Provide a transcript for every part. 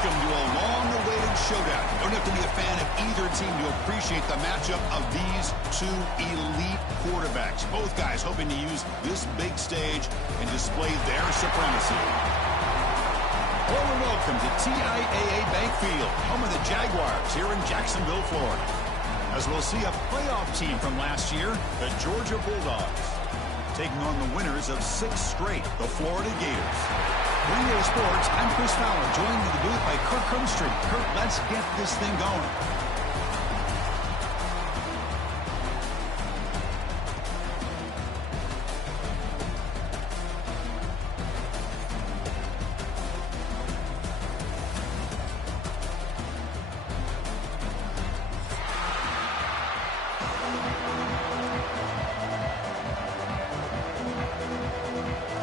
Welcome to a long-awaited showdown. You don't have to be a fan of either team to appreciate the matchup of these two elite quarterbacks. Both guys hoping to use this big stage and display their supremacy. Hello and welcome to TIAA Bank Field, home of the Jaguars here in Jacksonville, Florida. As we'll see a playoff team from last year, the Georgia Bulldogs, taking on the winners of 6 straight, the Florida Gators. Radio Sports, I'm Chris Fowler, joined in the booth by Kirk Cumstreet. Kirk, let's get this thing going.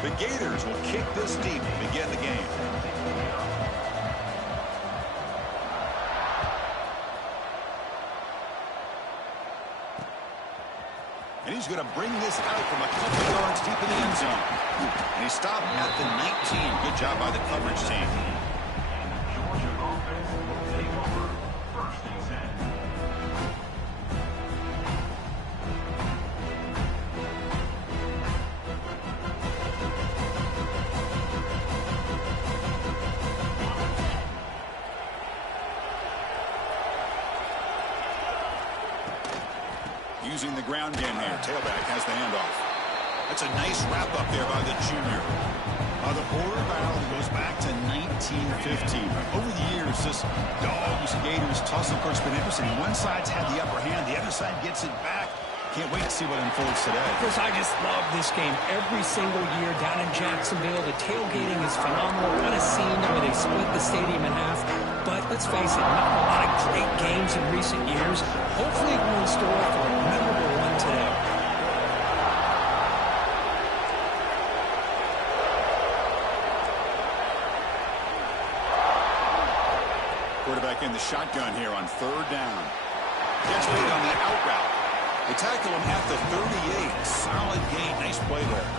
The Gators will kick this deep to begin the game. And he's going to bring this out from a couple yards deep in the end zone. And he stopped at the 19. Good job by the coverage team. Georgia offense will take over first and 10. Using the ground game here. Tailback has the handoff. That's a nice wrap up there by the junior. The border battle goes back to 1915. Over the years, this Dawgs Gators tussle, of course, been interesting. One side's had the upper hand. The other side gets it back. Can't wait to see what unfolds today. Chris, I just love this game every single year down in Jacksonville. The tailgating is phenomenal. What a scene where they split the stadium in half. But let's face it, not a lot of great games in recent years. Hopefully we're in store for a memorable one today. Quarterback in the shotgun here on 3rd down. Gets made on that out route. They tackle him at the 38. Solid gain. Nice play there.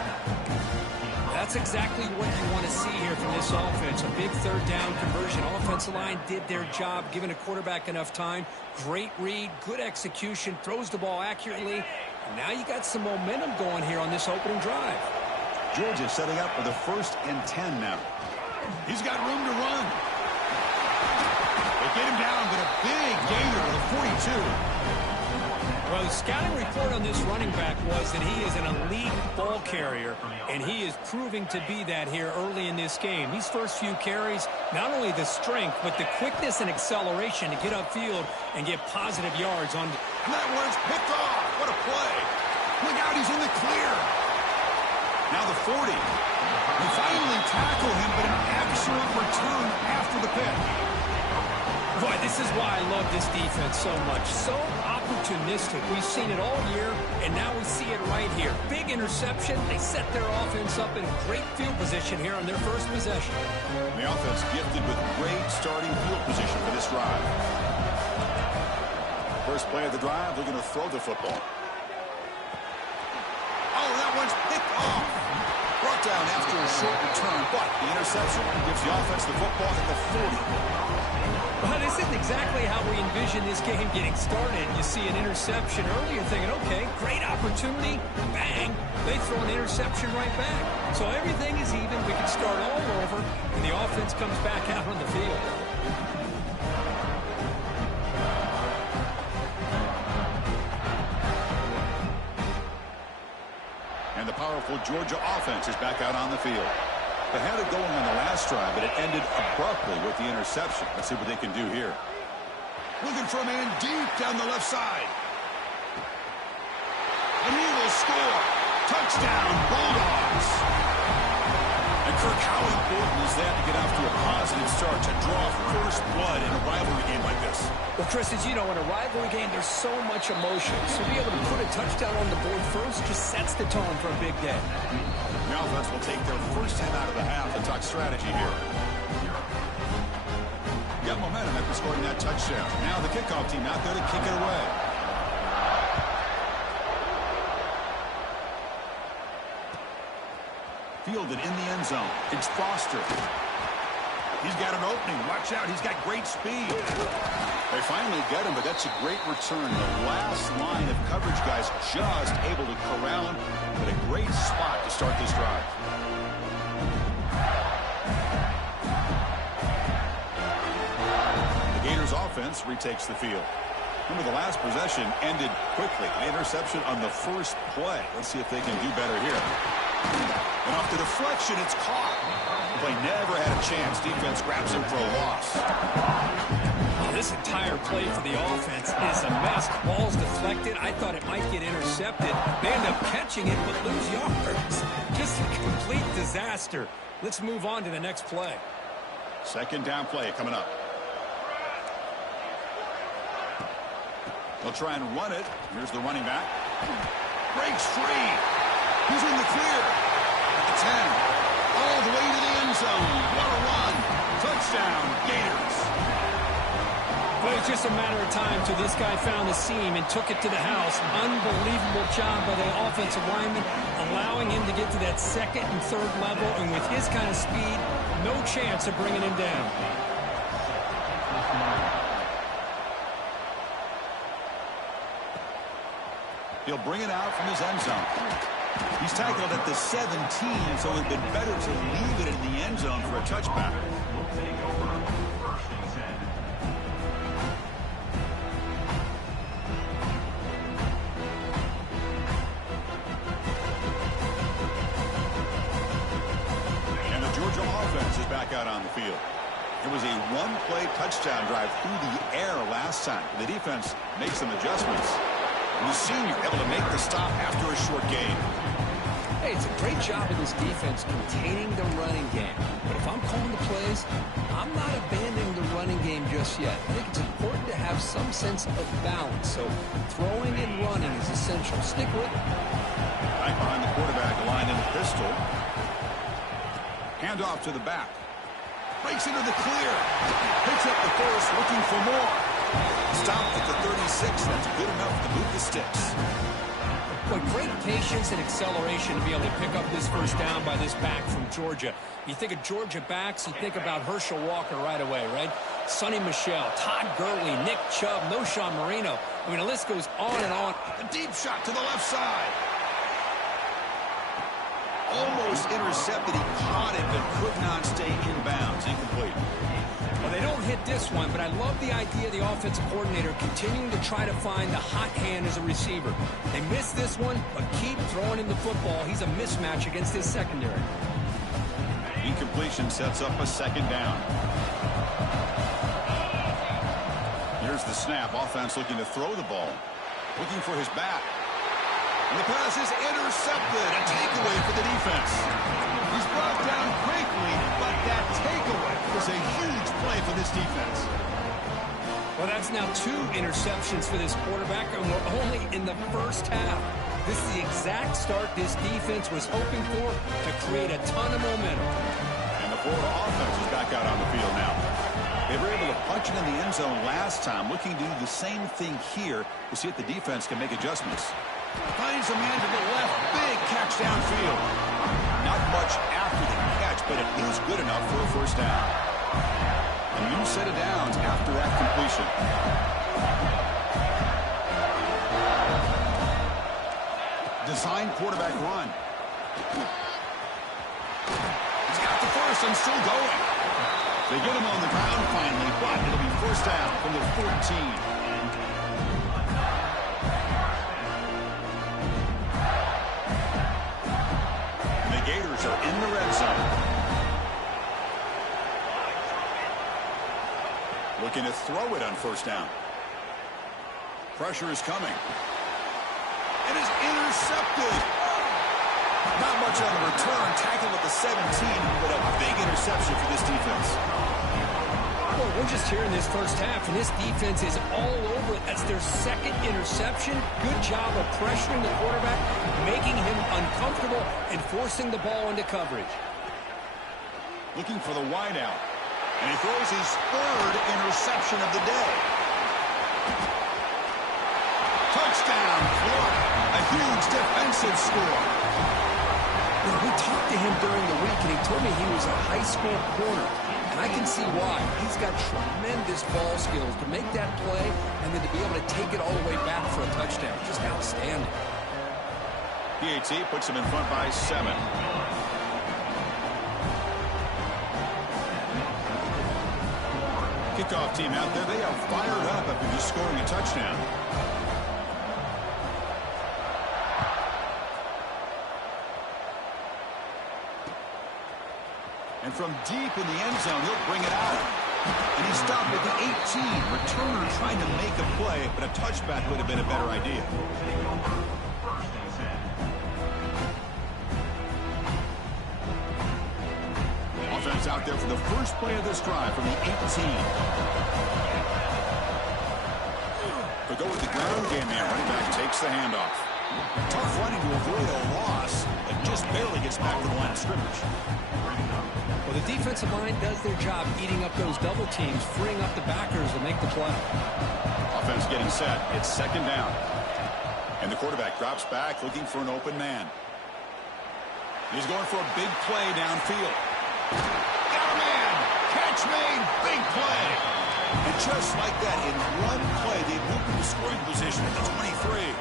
That's exactly what you want to see here from this offense. A big 3rd down conversion. Offensive line did their job, giving a quarterback enough time. Great read, good execution, throws the ball accurately. And now you got some momentum going here on this opening drive. Georgia setting up for the 1st and 10 now. He's got room to run. They get him down, but a big gainer to the 42. Well, the scouting report on this running back was that he is an elite ball carrier, and he is proving to be that here early in this game. These first few carries, not only the strength, but the quickness and acceleration to get upfield and get positive yards on. And that one's picked off. What a play. Look out, he's in the clear. Now the 40. They finally tackle him, but an excellent return after the pick. Boy, this is why I love this defense so much. So opportunistic. We've seen it all year, and now we see it right here. Big interception. They set their offense up in great field position here on their first possession. The offense gifted with great starting field position for this drive. First play of the drive, they're going to throw the football. Oh, that one's picked off. Brought down after a short return, but the interception gives the offense the football at the 40. Well, this isn't exactly how we envision this game getting started. You see an interception early, you're thinking, okay, great opportunity, bang, they throw an interception right back. So everything is even, we can start all over, and the offense comes back out on the field. And the powerful Georgia offense is back out on the field. They had it going on the last drive, but it ended abruptly with the interception. Let's see what they can do here. Looking for a man deep down the left side. And he will score. Touchdown, Bulldogs. And Kirk, how important is that to get off to a positive start, to draw first blood in a rivalry game like this? Well, Chris, as you know, in a rivalry game, there's so much emotion. So to be able to put a touchdown on the board first just sets the tone for a big day. The offense will take their first 10 out of the half and talk strategy here. Got momentum after scoring that touchdown. Now the kickoff team out there to kick it away. Fielded in the end zone. It's Foster. He's got an opening. Watch out. He's got great speed. They finally get him, but that's a great return. The last line of coverage, guys, just able to corral him. But a great spot to start this drive. The Gators offense retakes the field. Remember, the last possession ended quickly. An interception on the first play. Let's see if they can do better here. And off the deflection, it's caught. The play never had a chance. Defense grabs him for a loss. Well, this entire play for the offense is a mess. Ball's deflected. I thought it might get intercepted. They end up catching it, but lose yards. Just a complete disaster. Let's move on to the next play. Second down play coming up. They'll try and run it. Here's the running back. Breaks free. He's in the clear. At the 10. All the way to the end zone. What a run. Touchdown, Gators. Well, it's just a matter of time till this guy found the seam and took it to the house. Unbelievable job by the offensive lineman, allowing him to get to that second and third level. And with his kind of speed, no chance of bringing him down. He'll bring it out from his end zone. He's tackled at the 17, so it would have been better to leave it in the end zone for a touchback. Will take over first and 10. And the Georgia offense is back out on the field. It was a one-play touchdown drive through the air last time. The defense makes some adjustments. And the senior able to make the stop after a short gain. Hey, it's a great job of this defense containing the running game. But if I'm calling the plays, I'm not abandoning the running game just yet. I think it's important to have some sense of balance. So throwing and running is essential. Stick with it. Right behind the quarterback, line in the pistol. Hand off to the back. Breaks into the clear. Picks up the first, looking for more. Stopped at the 36. That's good enough to move the sticks. Boy, great patience and acceleration to be able to pick up this first down by this back from Georgia. You think of Georgia backs, you think about Herschel Walker right away, right? Sonny Michel, Todd Gurley, Nick Chubb, Noshawn Marino. I mean, the list goes on and on. A deep shot to the left side. Almost intercepted. He caught it, but could not stay in bounds. Incomplete. Well, they don't hit this one, but I love the idea of the offensive coordinator continuing to try to find the hot hand as a receiver. They missed this one, but keep throwing him the football. He's a mismatch against his secondary. Incompletion sets up a second down. Here's the snap. Offense looking to throw the ball. Looking for his back. And the pass is intercepted. A takeaway for the defense. He's brought down quickly, but that takeaway was a huge play for this defense. Well, that's now 2 interceptions for this quarterback, and we're only in the first half. This is the exact start this defense was hoping for to create a ton of momentum. And the Florida offense is back out on the field now. They were able to punch it in the end zone last time, looking to do the same thing here to see if the defense can make adjustments. Finds a man to the left. Big catch downfield. Not much after the catch, but it is good enough for a first down. A new set of downs after that completion. Design quarterback run. He's got the first and still going. They get him on the ground finally, but it'll be first down from the 14. Gators are in the red zone. Looking to throw it on first down. Pressure is coming. It is intercepted. Not much on the return. Tackled at the 17, but a big interception for this defense. Well, we're just here in this first half, and this defense is all over it. That's their second interception. Good job of pressuring the quarterback, making him uncomfortable, and forcing the ball into coverage. Looking for the wideout. And he throws his third interception of the day. Touchdown, Florida. A huge defensive score. You know, we talked to him during the week, and he told me he was a high school corner. And and I can see why. He's got tremendous ball skills to make that play and then to be able to take it all the way back for a touchdown. Just outstanding. PAT puts him in front by 7. Kickoff team out there. They are fired up after just scoring a touchdown. And from deep in the end zone, he'll bring it out. And he stopped at the 18. Returner trying to make a play, but a touchback would have been a better idea. Offense out there for the first play of this drive from the 18. They go with the ground game here. Running back takes the handoff. Tough running to avoid a loss, but just barely gets back to the line of scrimmage. Well, the defensive line does their job eating up those double teams, freeing up the backers to make the play. Offense getting set. It's second down. And the quarterback drops back looking for an open man. He's going for a big play downfield. Got a man. Catch made. Big play. And just like that, in one play, they moved into scoring position at the 23.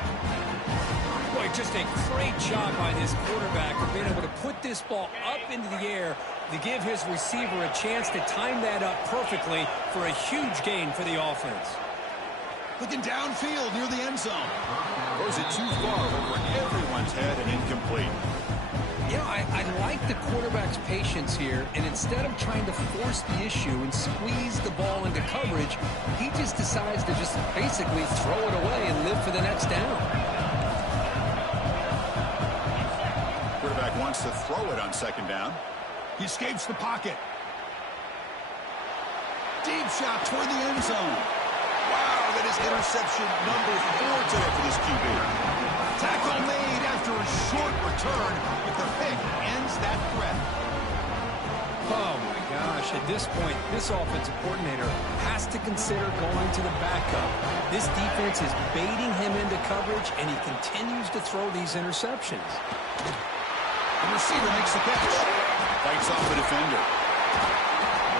Boy, just a great job by this quarterback of being able to put this ball up into the air to give his receiver a chance to time that up perfectly for a huge gain for the offense. Looking downfield near the end zone. Throws it too far over everyone's head and incomplete. You know, I like the quarterback's patience here, and instead of trying to force the issue and squeeze the ball into coverage, he just decides to just basically throw it away and live for the next down. Quarterback wants to throw it on second down. He escapes the pocket. Deep shot toward the end zone. Wow, that is interception number 4 today for this QB. Tackle made after a short return, but the pick ends that threat. Oh, my gosh. At this point, this offensive coordinator has to consider going to the backup. This defense is baiting him into coverage, and he continues to throw these interceptions. The receiver makes the catch. Fights off the defender.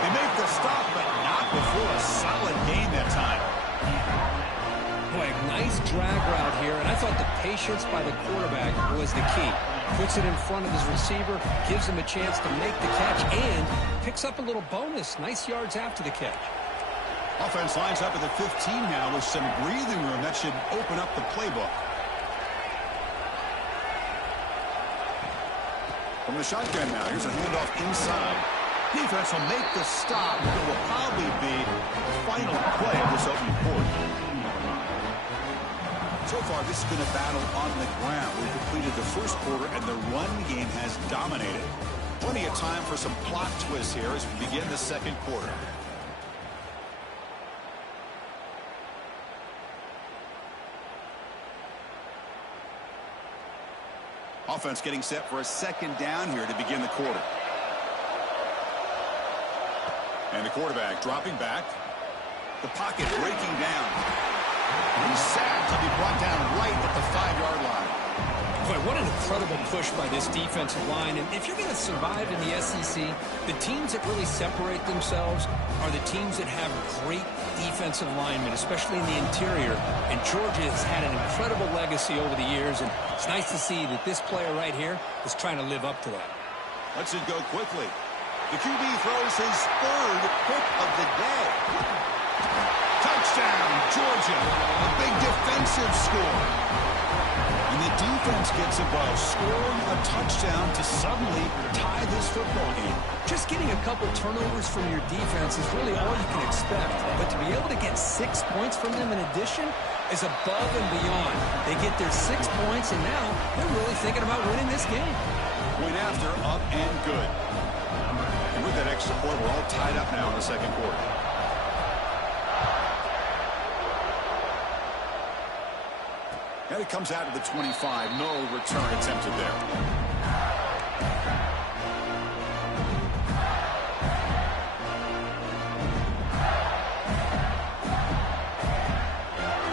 They make the stop, but not before a solid gain that time. Boy, nice drag route here, and I thought the patience by the quarterback was the key. Puts it in front of his receiver, gives him a chance to make the catch, and picks up a little bonus. Nice yards after the catch. Offense lines up at the 15 now with some breathing room. That should open up the playbook. From the shotgun now, here's a handoff inside. Defense will make the stop. It will probably be the final play of this opening quarter. So far, this has been a battle on the ground. We've completed the first quarter, and the run game has dominated. Plenty of time for some plot twists here as we begin the second quarter. Offense getting set for a second down here to begin the quarter. And the quarterback dropping back. The pocket breaking down. He's sacked to be brought down right at the 5-yard line. Boy, what an incredible push by this defensive line. And if you're going to survive in the SEC, the teams that really separate themselves are the teams that have great defensive linemen, especially in the interior. And Georgia has had an incredible legacy over the years, and it's nice to see that this player right here is trying to live up to that. Lets it go quickly. The QB throws his third pick of the day. Touchdown, Georgia. A big defensive score. And the defense gets involved, scoring a touchdown to suddenly tie this football game. Just getting a couple turnovers from your defense is really all you can expect. But to be able to get 6 points from them in addition is above and beyond. They get their 6 points, and now they're really thinking about winning this game. Point after, up and good. And with that extra point, we're all tied up now in the second quarter. And it comes out to the 25. No return attempted there.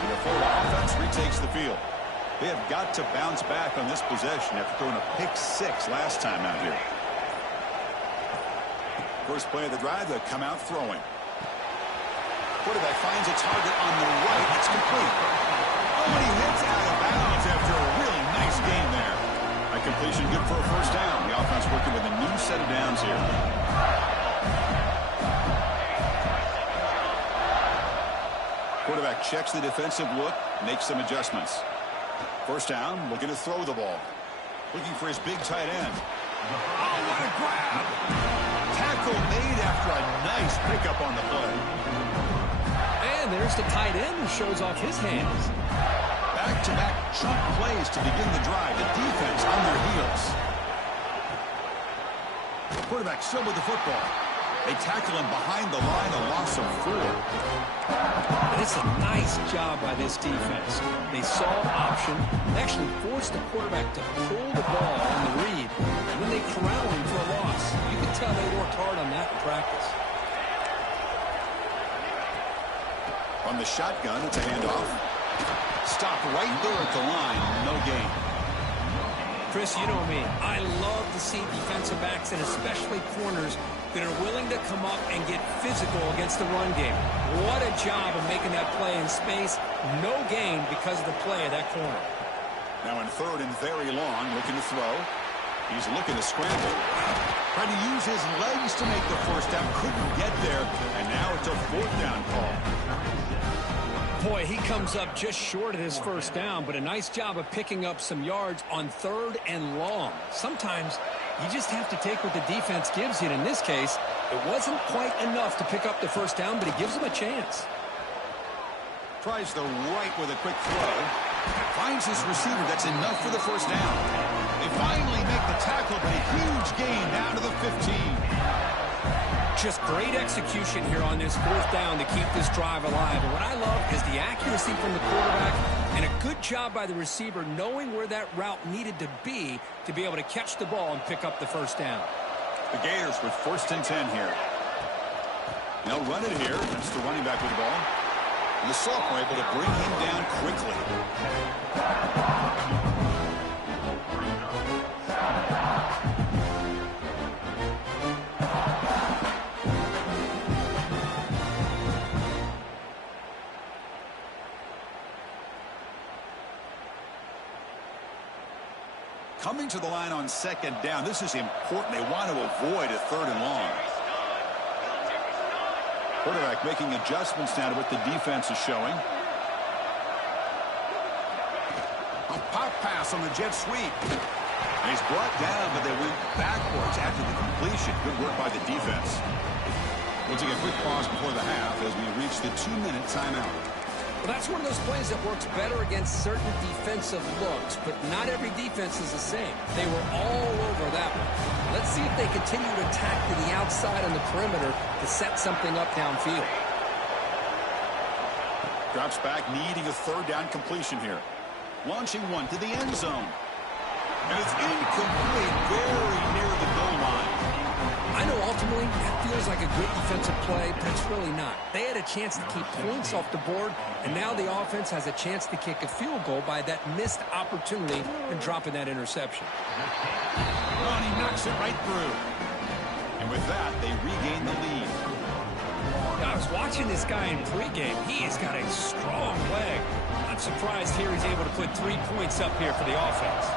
The Florida offense retakes the field. They have got to bounce back on this possession after throwing a pick 6 last time out here. First play of the drive, they come out throwing. Quarterback finds a target on the right. It's complete. Oh, and he hits out of bounds after a really nice game there. A completion good for a first down. The offense working with a new set of downs here. Quarterback checks the defensive look, makes some adjustments. First down, looking to throw the ball. Looking for his big tight end. Oh, what a grab! Tackle made after a nice pickup on the play. And there's the tight end who shows off his hands. Back-to-back chunk plays to begin the drive. The defense on their heels. Quarterback still with the football. They tackle him behind the line, a loss of 4. And it's a nice job by this defense. They saw option, actually forced the quarterback to pull the ball on the read, and then they corral him for a loss. You can tell they worked hard on that in practice. On the shotgun, it's a handoff. Stop right there at the line. No gain. Chris, you know me. I love to see defensive backs and especially corners that are willing to come up and get physical against the run game. What a job of making that play in space. No gain because of the play of that corner. Now in third and very long, looking to throw. He's looking to scramble. Trying to use his legs to make the first down. Couldn't get there. And now it's a fourth down call. Boy, he comes up just short of his first down, but a nice job of picking up some yards on third and long. Sometimes you just have to take what the defense gives you. And in this case, it wasn't quite enough to pick up the first down, but it gives him a chance. Tries the right with a quick throw. Finds his receiver. That's enough for the first down. They finally make the tackle, but a huge gain down to the 15. Just great execution here on this fourth down to keep this drive alive. And what I love is the accuracy from the quarterback and a good job by the receiver knowing where that route needed to be able to catch the ball and pick up the first down. The Gators with first and 10 here. They'll run it here. That's the running back with the ball. And the sophomore able to bring him down quickly. Coming to the line on second down. This is important. They want to avoid a third and long. Quarterback making adjustments now to what the defense is showing. A pop pass on the jet sweep. And he's brought down, but they went backwards after the completion. Good work by the defense. We'll take a quick pause before the half as we reach the 2-minute timeout. Well, that's one of those plays that works better against certain defensive looks, but not every defense is the same. They were all over that one. Let's see if they continue to attack to the outside on the perimeter to set something up downfield. Drops back, needing a third down completion here. Launching one to the end zone. And it's incomplete, very near the goal line. I know ultimately that feels like a good defensive play, but it's really not. They had a chance to keep points off the board, and now the offense has a chance to kick a field goal by that missed opportunity and dropping that interception. Oh, and he knocks it right through. And with that, they regain the lead. Now, I was watching this guy in pregame. He has got a strong leg. I'm surprised here he's able to put 3 points up here for the offense.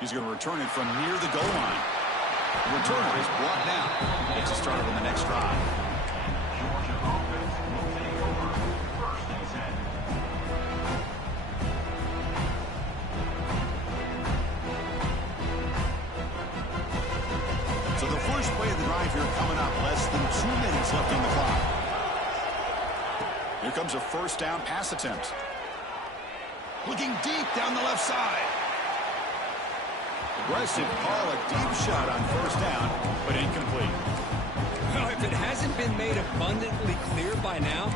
He's going to return it from near the goal line. The returner is brought down. Gets a started on the next drive. Georgia offense will take over first and 10. So the first play of the drive here coming up. Less than 2 minutes left on the clock. Here comes a first down pass attempt. Looking deep down the left side. Aggressive call, a deep shot on first down, but incomplete. Well, if it hasn't been made abundantly clear by now,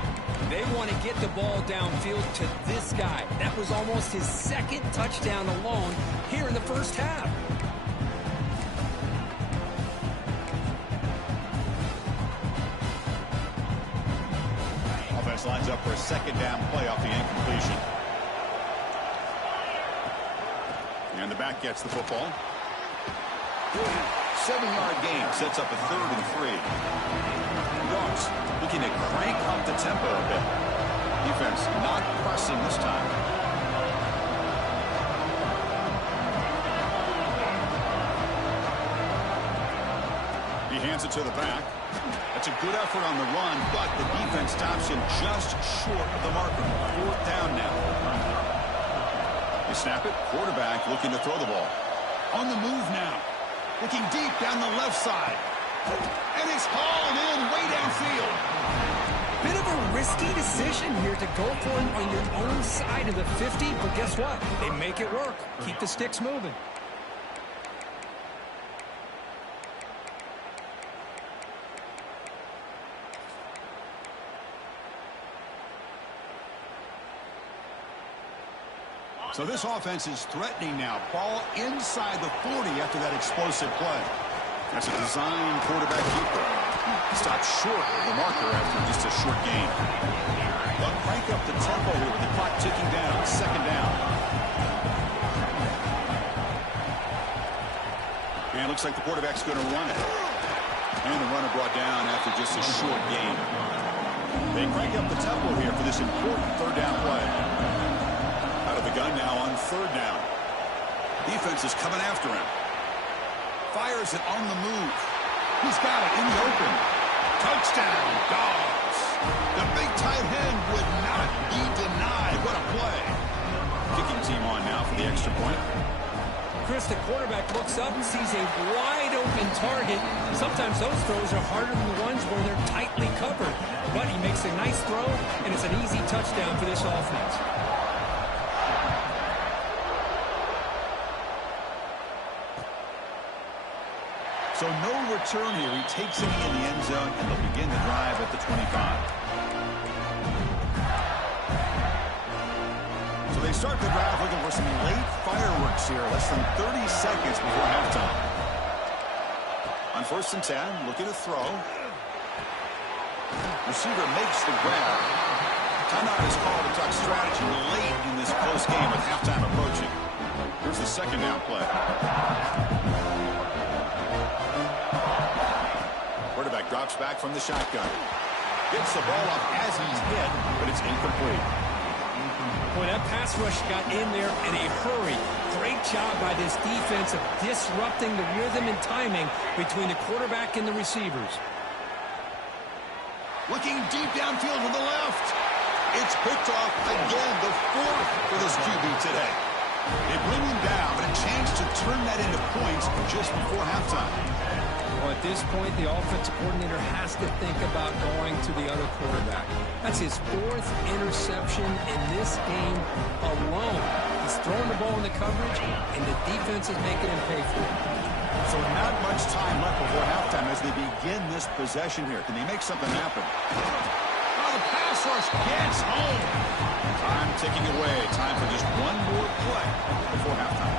they want to get the ball downfield to this guy. That was almost his second touchdown alone here in the first half. Offense lines up for a second down play off the incompletion. And And the back gets the football. 7-yard gain sets up a 3rd and 3. Dawgs looking to crank up the tempo a bit. Defense not pressing this time. He hands it to the back. That's a good effort on the run, but the defense stops him just short of the marker. 4th down now. They snap it. Quarterback looking to throw the ball. On the move now. Looking deep down the left side. And it's hauled in way downfield. Bit of a risky decision here to go for it on your own side of the 50, but guess what? They make it work. Keep the sticks moving. So this offense is threatening now. Ball inside the 40 after that explosive play. That's a design quarterback keeper. Stopped short of the marker after just a short gain. But crank up the tempo here with the clock ticking down. 2nd down. And it looks like the quarterback's going to run it. And the runner brought down after just a short gain. They crank up the tempo here for this important 3rd down play. Out of the gun now on 3rd down. Defense is coming after him. Fires it on the move. He's got it in the open. Touchdown, Dawgs. The big tight end would not be denied. What a play. Kicking team on now for the extra point. Chris, the quarterback looks up and sees a wide open target. Sometimes those throws are harder than the ones where they're tightly covered. But he makes a nice throw, and it's an easy touchdown for this offense. So no return here. He takes it in the end zone, and they'll begin the drive at the 25. So they start the drive looking for some late fireworks here. Less than 30 seconds before halftime. On 1st and 10, looking to throw. Receiver makes the grab. Timeout is called to talk strategy late in this close game with halftime approaching. Here's the 2nd down play. Quarterback drops back from the shotgun. Gets the ball up as he's hit, but it's incomplete. Boy, that pass rush got in there in a hurry. Great job by this defense of disrupting the rhythm and timing between the quarterback and the receivers. Looking deep downfield to the left. It's picked off again, the 4th for this QB today. They bring him down, but a chance to turn that into points just before halftime. Well, at this point, the offensive coordinator has to think about going to the other quarterback. That's his 4th interception in this game alone. He's throwing the ball in the coverage, and the defense is making him pay for it. So not much time left before halftime as they begin this possession here. Can they make something happen? Oh, the pass rush gets home. Time ticking away. Time for just one more play before halftime.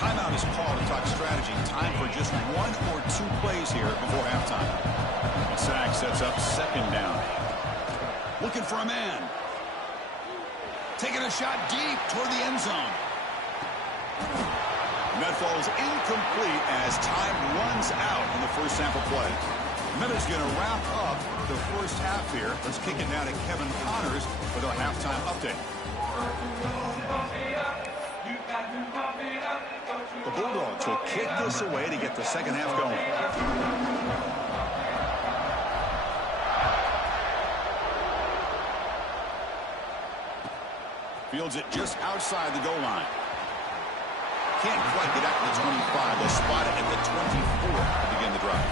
Timeout is called to talk strategy. Time for just 1 or 2 plays here before halftime. And Sack sets up 2nd down. Looking for a man. Taking a shot deep toward the end zone. And that falls incomplete as time runs out in the first sample play. Meta's going to wrap up the first half here. Let's kick it now to Kevin Connors with our halftime update. The Bulldogs will kick this away to get the second half going. Fields it just outside the goal line. Can't quite get out to the 25. They'll spot it at the 24 to begin the drive.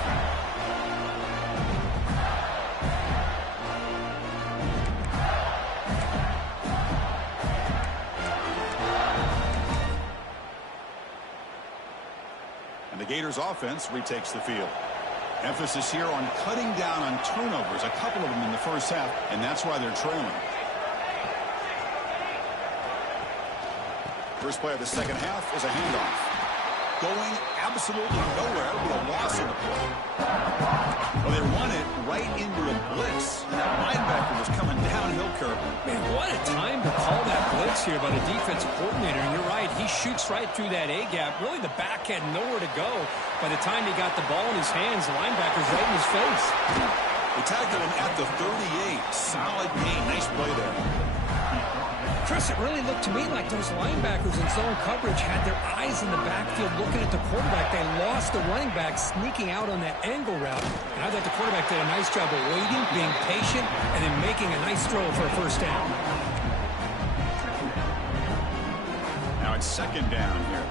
And the Gators offense retakes the field. Emphasis here on cutting down on turnovers, a couple of them in the first half, and that's why they're trailing. First play of the second half is a handoff. going absolutely nowhere with a loss on the play. Well, they run it right into a blitz. That linebacker was coming downhill, Kirk. Man, what a time to call that blitz here by the defensive coordinator. And you're right, he shoots right through that A-gap. Really, the back had nowhere to go. By the time he got the ball in his hands, the linebacker's right in his face. They tackled him at the 38. Solid gain. Nice play there. Chris, it really looked to me like those linebackers in zone coverage had their eyes in the backfield looking at the quarterback. They lost the running back sneaking out on that angle route. And I thought the quarterback did a nice job of waiting, being patient, and then making a nice throw for a first down. Now it's second down here.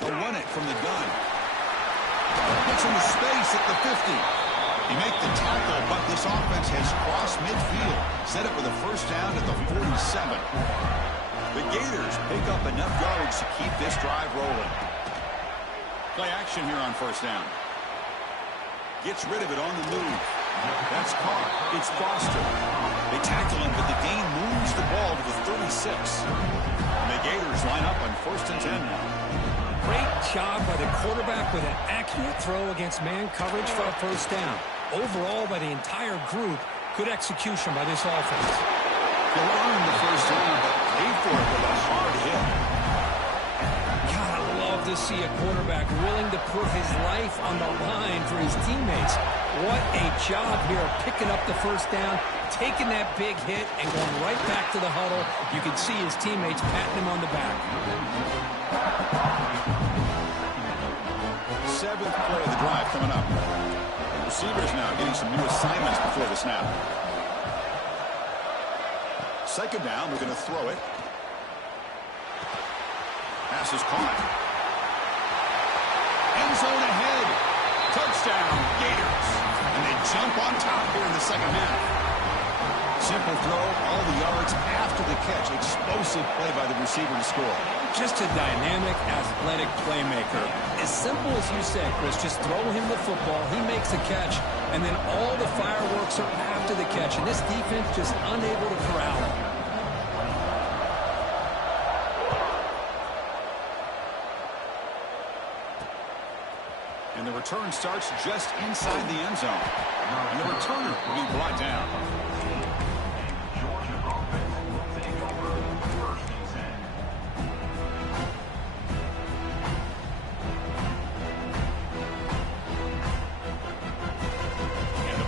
They'll run it from the gun. Gets into space at the 50. He made the tackle, but this offense has crossed midfield. Set up with a first down at the 47. The Gators pick up enough yards to keep this drive rolling. Play action here on first down. Gets rid of it on the move. That's caught. It's Foster. They tackle him, but the gain moves the ball to the 36. And the Gators line up on 1st and 10 now. Great job by the quarterback with an accurate throw against man coverage for a first down. Overall, by the entire group, good execution by this offense. They'll earn the first down, but pay for it with a hard hit. God, I love to see a quarterback willing to put his life on the line for his teammates. What a job here of picking up the first down, taking that big hit, and going right back to the huddle. You can see his teammates patting him on the back. 7th play of the drive coming up. Receivers now getting some new assignments before the snap. Second down, we're going to throw it. Pass is caught. End zone ahead. Touchdown, Gators. And they jump on top here in the second half. Simple throw, all the yards after the catch. Explosive play by the receiver to score. Just a dynamic, athletic playmaker. As simple as you said, Chris, just throw him the football, he makes a catch, and then all the fireworks are after the catch. And this defense just unable to corral him. And the return starts just inside the end zone. And the returner will be brought down.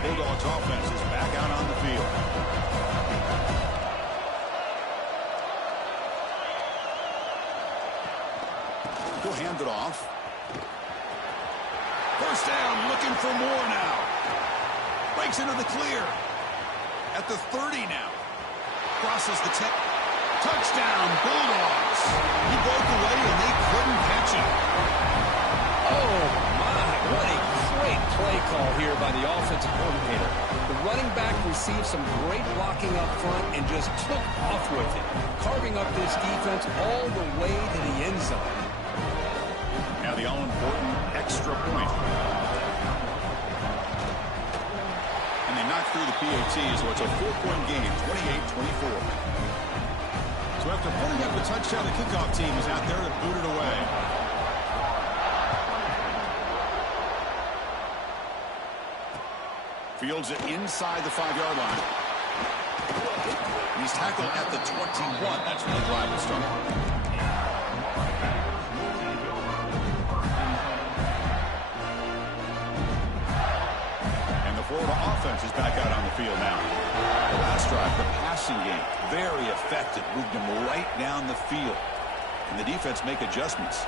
Bulldogs offense is back out on the field. He'll hand it off. First down, looking for more now. Breaks into the clear. At the 30 now. Crosses the 10. Touchdown, Bulldogs. He broke away and they couldn't catch him. Oh, my. What a great play call here by the offensive coordinator. The running back received some great blocking up front and just took off with it, carving up this defense all the way to the end zone. Now the all-important extra point. And they knock through the PAT, so it's a 4-point game, 28-24. So after putting up the touchdown, the kickoff team is out there to boot it away. Fields it inside the 5-yard line. And he's tackled at the 21. That's where the drive will start. And the Florida offense is back out on the field now. The last drive, the passing game, very effective. Moved them right down the field. And the defense make adjustments.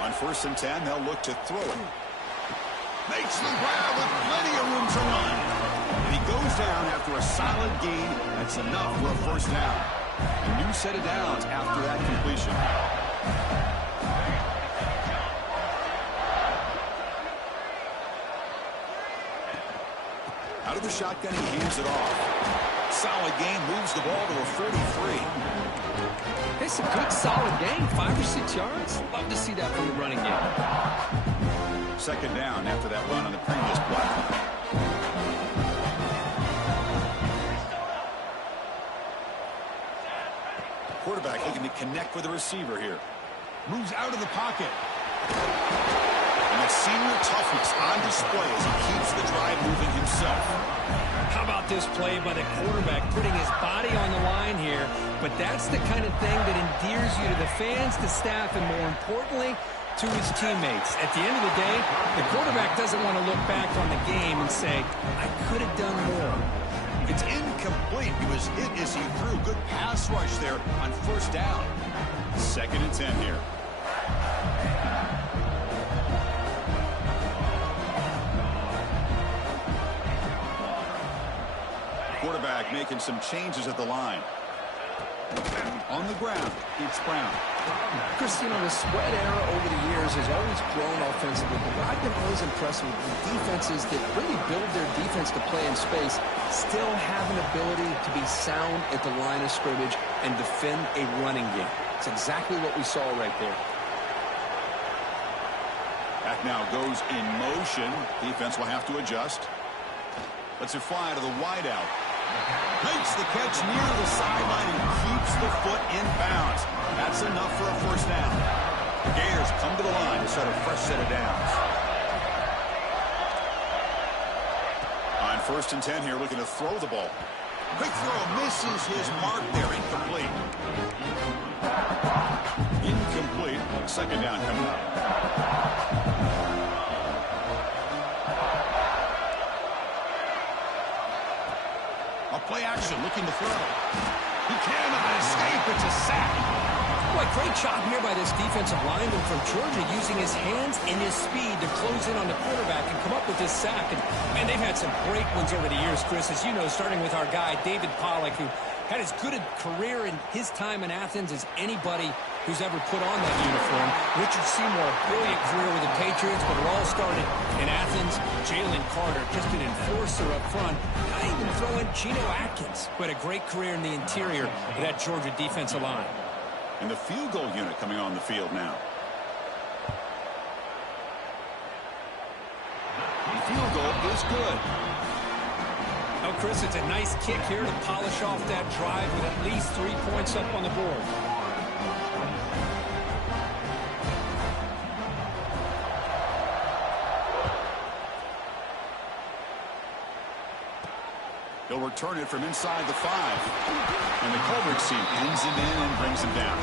On 1st and 10, they'll look to throw it. Makes the grab with plenty of room to run. And he goes down after a solid gain. That's enough for a first down. A new set of downs after that completion. Out of the shotgun, he hands it off. Solid gain, moves the ball to a 43. It's a good, solid gain, 5 or 6 yards. Love to see that from the running game. Second down after that run on the previous play. quarterback looking to connect with the receiver here. Moves out of the pocket. And that senior toughness on display as he keeps the drive moving himself. How about this play by the quarterback, putting his body on the line here? But that's the kind of thing that endears you to the fans, the staff, and more importantly, to his teammates. At the end of the day, the quarterback doesn't want to look back on the game and say, I could have done more. It's incomplete. He was hit as he threw. Good pass rush there on first down. 2nd and 10 here. Quarterback making some changes at the line. On the ground, it's Brown. Chris, you know, the spread era over the years has always grown offensively, but I've been always impressed with defenses that really build their defense to play in space, still have an ability to be sound at the line of scrimmage and defend a running game. It's exactly what we saw right there. Back now goes in motion. Defense will have to adjust. Lets it fly to the wideout. Makes the catch near the sideline and keeps the foot in bounds. That's enough for a first down. The Gators come to the line to start a fresh set of downs. On 1st and 10 here, looking to throw the ball. Quick throw, misses his mark there, incomplete. Incomplete. 2nd down coming up. Play action, looking to throw. He cannot escape. It's a sack. Boy, great job here by this defensive lineman from Georgia, using his hands and his speed to close in on the quarterback and come up with this sack. And, man, they've had some great ones over the years, Chris, as you know, starting with our guy, David Pollock, who had as good a career in his time in Athens as anybody who's ever put on that uniform. Richard Seymour, a brilliant career with the Patriots, but it all started in Athens. Jalen Carter, just an enforcer up front. I even throw in Geno Atkins, who had a great career in the interior of that Georgia defensive line. And the field goal unit coming on the field now. The field goal is good. Oh, Chris, it's a nice kick here to polish off that drive with at least 3 points up on the board. He'll return it from inside the 5. And the coverage team pins him in and brings him down.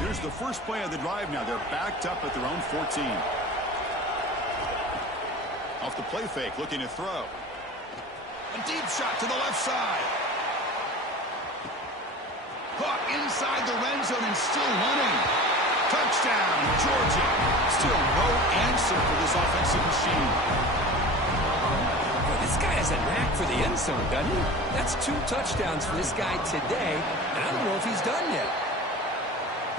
Here's the first play of the drive now. They're backed up at their own 14. Off the play fake, looking to throw. A deep shot to the left side. Caught inside the red zone and still running. Touchdown, Georgia. Still no answer for this offensive machine. Well, this guy has a knack for the end zone, doesn't he? That's 2 touchdowns for this guy today, and I don't know if he's done yet.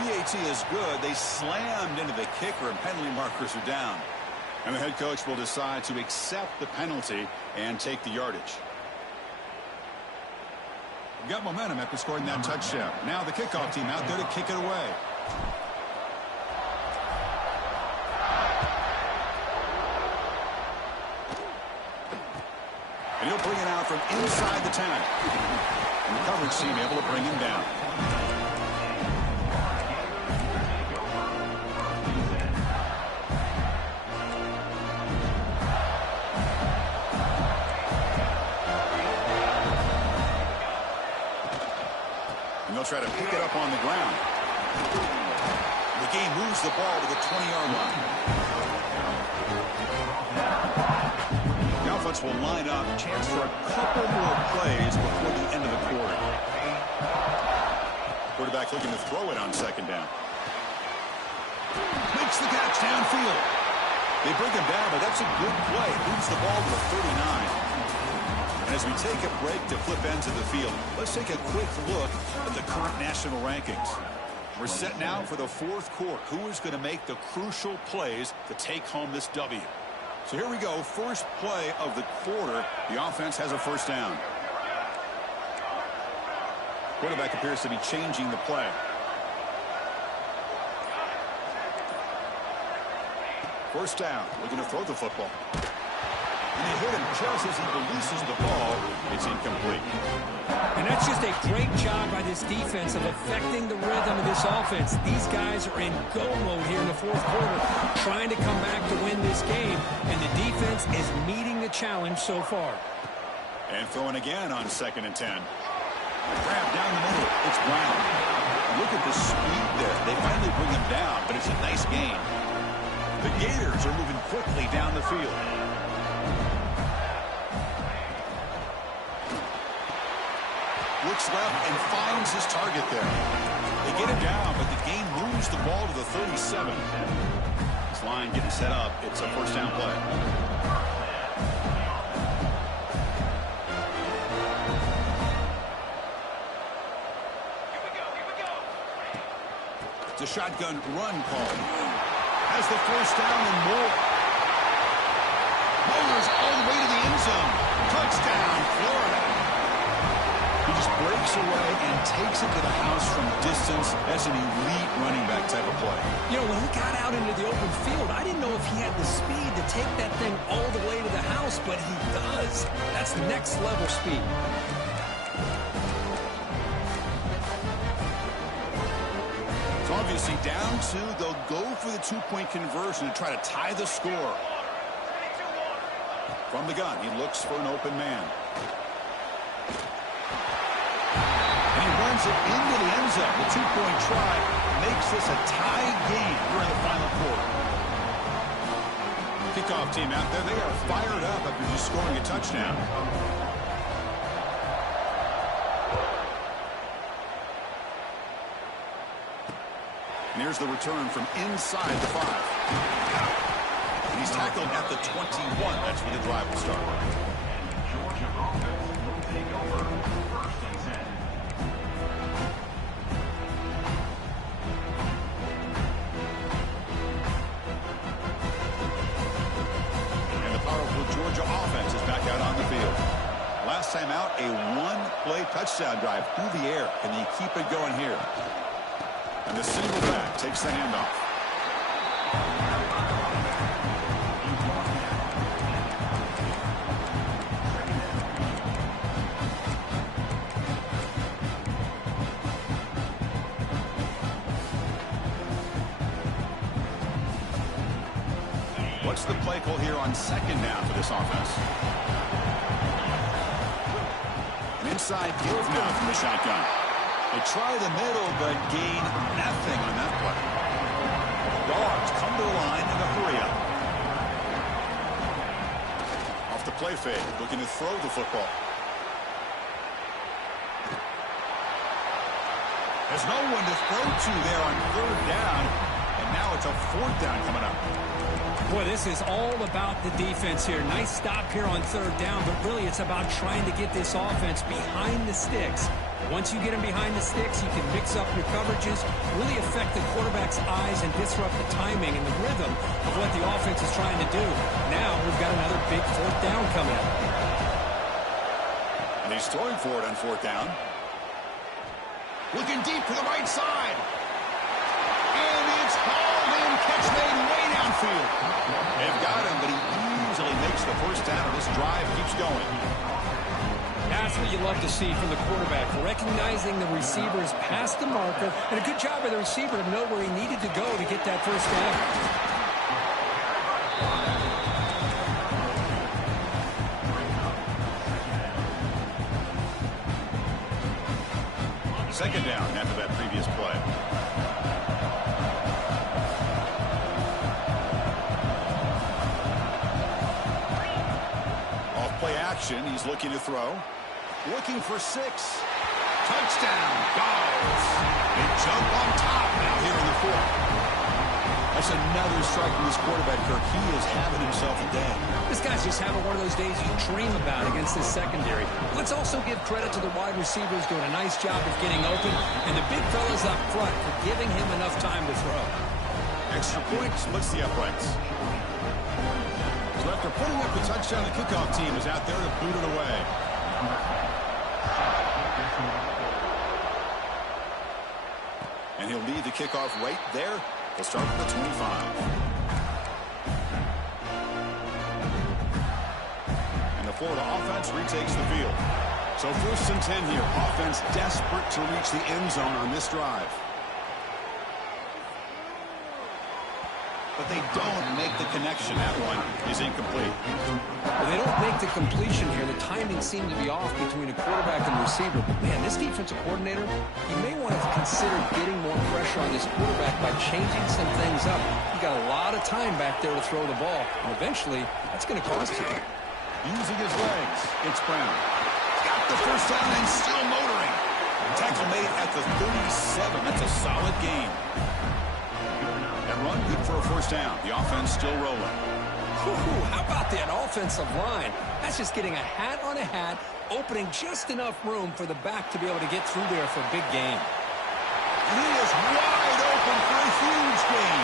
PAT is good. They slammed into the kicker, and penalty markers are down. And the head coach will decide to accept the penalty and take the yardage. Got momentum after scoring that touchdown. Now the kickoff team out there to kick it away. And he'll bring it out from inside the 10. And the coverage team able to bring him down. They'll try to pick it up on the ground. The game moves the ball to the 20-yard line. The offense will line up. Chance for a couple more plays before the end of the quarter. Quarterback looking to throw it on 2nd down. Makes the catch downfield. They bring him down, but that's a good play. Moves the ball to the 39. And as we take a break to flip ends of the field, let's take a quick look at the current national rankings. We're set now for the 4th quarter. Who is going to make the crucial plays to take home this W? So here we go. First play of the quarter. The offense has a first down. quarterback appears to be changing the play. First down, looking to throw the football. And they hit him just as he releases the ball. It's incomplete. And that's just a great job by this defense of affecting the rhythm of this offense. These guys are in go mode here in the fourth quarter, trying to come back to win this game, and the defense is meeting the challenge so far. And throwing again on 2nd and 10. Grab down the middle. It's Brown. Look at the speed there. They finally bring him down, but it's a nice gain. The Gators are moving quickly down the field. Looks left and finds his target there. They get him down, but the game moves the ball to the 37. This line getting set up. It's a first down play. It's a shotgun run call. Has the first down and more. Rolls all the way to the end zone. Touchdown, Florida. He just breaks away and takes it to the house from distance. That's an elite running back type of play. You know, when he got out into the open field, I didn't know if he had the speed to take that thing all the way to the house, but he does. That's next level speed. It's obviously down 2. They'll go for the 2-point conversion to try to tie the score. From the gun, he looks for an open man. Runs it into the end zone. The 2-point try makes this a tie game during the final quarter. Kickoff team out there. They are fired up after just scoring a touchdown. And here's the return from inside the 5. And he's tackled at the 21. That's where the drive will start. Georgia offense will take over 1st and 10. Georgia offense is back out on the field. Last time out, a one-play touchdown drive through the air. Can they keep it going here? And the single back takes the handoff. What's the play call here on 2nd down for this offense? An inside give now from the shotgun. They try the middle, but gain nothing on that play. Dawgs come to the line in a hurry up. Off the play fake, looking to throw the football. There's no one to throw to there on 3rd down, and now it's a 4th down coming up. Boy, this is all about the defense here. Nice stop here on 3rd down, but really it's about trying to get this offense behind the sticks. Once you get them behind the sticks, you can mix up your coverages, really affect the quarterback's eyes and disrupt the timing and the rhythm of what the offense is trying to do. Now we've got another big 4th down coming up. And he's throwing for it on 4th down. Looking deep to the right side. And it's hauled in. Catch made way downfield. They've got him, but he easily makes the first down. This drive keeps going. That's what you love to see from the quarterback, recognizing the receivers past the marker, and a good job by the receiver to know where he needed to go to get that first down. 2nd down after that previous play. Off-play action. He's looking to throw. Looking for 6. Touchdown, Dawgs. They jump on top now here in the 4th. That's another strike from this quarterback, Kirk. He is having himself a day. This guy's just having one of those days you dream about against this secondary. Let's also give credit to the wide receivers doing a nice job of getting open, and the big fellas up front for giving him enough time to throw. Extra point splits the uprights. So after putting up the touchdown, the kickoff team is out there to boot it away. kickoff right there. They'll start with the 25. And the Florida offense retakes the field. So 1st and 10 here. Offense desperate to reach the end zone on this drive. But they don't make the connection. That one is incomplete. Well, they don't make the completion here. The timing seemed to be off between a quarterback and receiver. But, man, this defensive coordinator, you may want to consider getting more pressure on this quarterback by changing some things up. You got a lot of time back there to throw the ball, and eventually that's going to cost you. Using his legs, it's Brown. Got the first down and still motoring. Tackle made at the 37. That's a solid gain. That run good for a first down. The offense still rolling. How about that offensive line? That's just getting a hat on a hat, opening just enough room for the back to be able to get through there for a big gain. And he is wide open for a huge gain.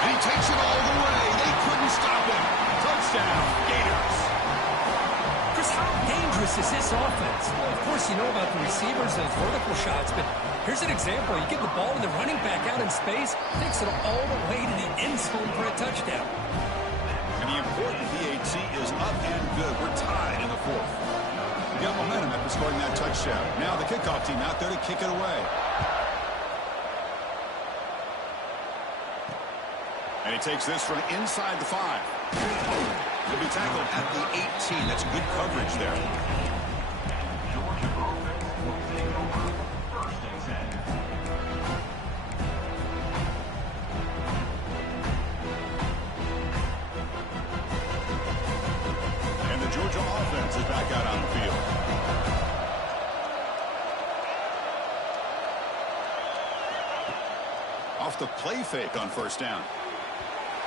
And he takes it all the way. They couldn't stop him. Touchdown, Gators. Chris, how dangerous is this offense? Well, of course, you know about the receivers, those vertical shots, but here's an example. You get the ball and the running back out in space, takes it all the way to the end zone for a touchdown. And the important PAT is up and good. We're tied in the 4th. We got momentum after scoring that touchdown. Now the kickoff team out there to kick it away. And he takes this from inside the 5. He'll be tackled at the 18. That's good coverage there. Georgia offense will take over 1st and 10. And the Georgia offense is back out on the field. Off the play fake on first down.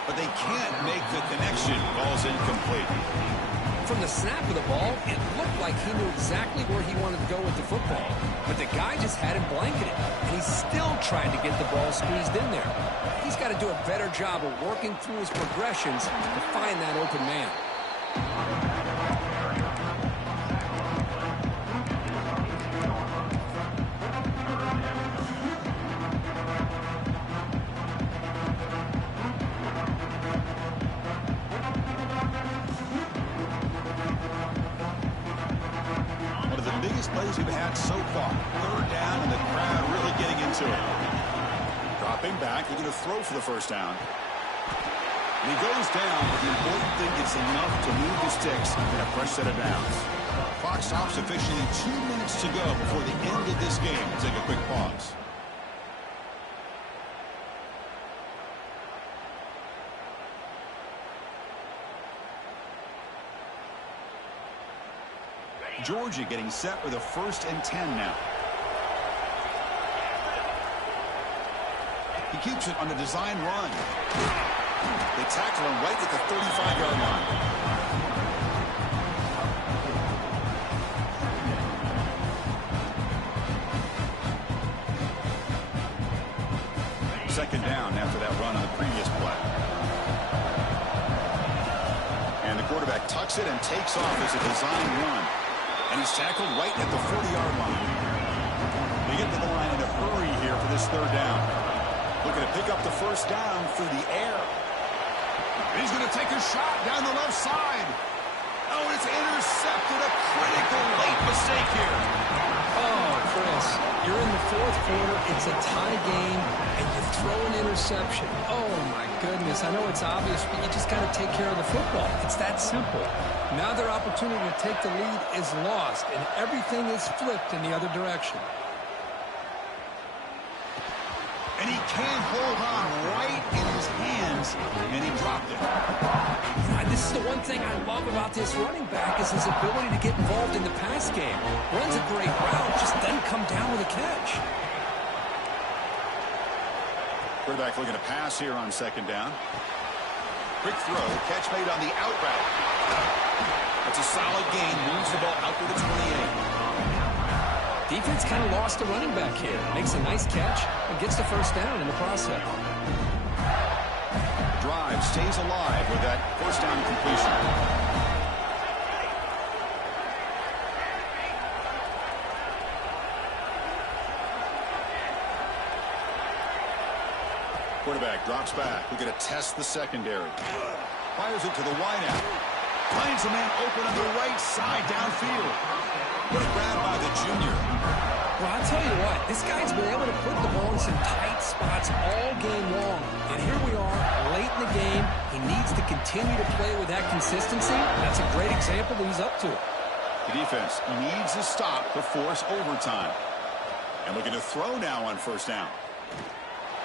But they can't make the connection. Ball's incomplete. From the snap of the ball, it looked like he knew exactly where he wanted to go with the football. But the guy just had him blanketed, and he's still trying to get the ball squeezed in there. He's got to do a better job of working through his progressions to find that open man. Plays we've had so far. 3rd down, and the crowd really getting into it. Dropping back, looking to throw for the first down. And he goes down, but the important thing is enough to move the sticks in a fresh set of downs. Clock stops officially 2 minutes to go before the end of this game. We'll take a quick pause. Georgia getting set with a 1st and 10 now. He keeps it on the design run. They tackle him right at the 35-yard line. Second down after that run on the previous play. And the quarterback tucks it and takes off as a design run. And he's tackled right at the 40-yard line. They get to the line in a hurry here for this 3rd down. Looking to pick up the first down through the air. And he's going to take a shot down the left side. Oh, it's intercepted. A critical late mistake here. Oh, Chris, you're in the 4th quarter. It's a tie game, and you throw an interception. Oh, my goodness. I know it's obvious, but you just got to take care of the football. It's that simple. Now their opportunity to take the lead is lost, and everything is flipped in the other direction. And he can't hold on right in his hands, and he dropped it. This is the one thing I love about this running back is his ability to get involved in the pass game. Runs a great route, just doesn't come down with a catch. Quarterback looking to pass here on 2nd down. Quick throw, catch made on the out route. That's a solid gain, moves the ball out to the 28. Defense kind of lost a running back here. Makes a nice catch and gets the first down in the process. Drive stays alive with that first down completion. Quarterback drops back. We're going to test the secondary. Fires it to the wideout. Finds a man open on the right side downfield. What a grab by the junior. Well, I'll tell you what, this guy's been able to put the ball in some tight spots all game long. And here we are, late in the game. He needs to continue to play with that consistency. That's a great example that he's up to it. The defense needs a stop to force overtime. And looking to throw now on first down.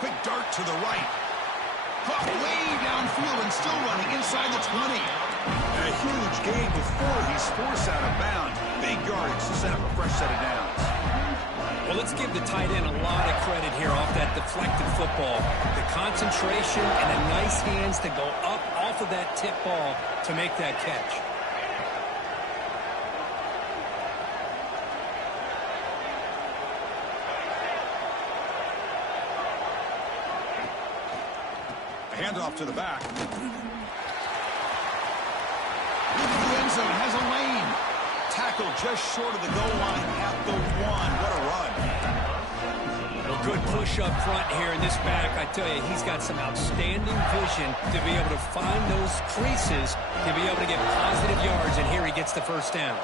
Quick dart to the right. Caught way downfield and still running inside the 20. And a huge gain before he's forced out of bounds. Big yardage to set up a fresh set of downs. Well, let's give the tight end a lot of credit here off that deflected football. The concentration and the nice hands to go up off of that tip ball to make that catch. Handoff to the back. The end zone has a lane. Tackled just short of the goal line at the 1. What a run. Well, good push up front here in this back. I tell you, he's got some outstanding vision to be able to find those creases, to be able to get positive yards, and here he gets the first down.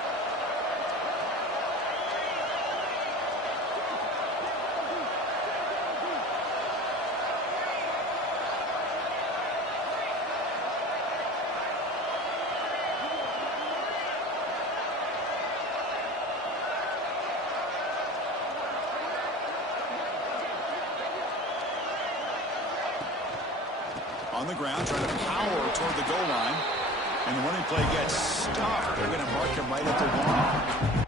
On the ground, trying to power toward the goal line. And the running play gets stopped. They're going to mark him right at the 1.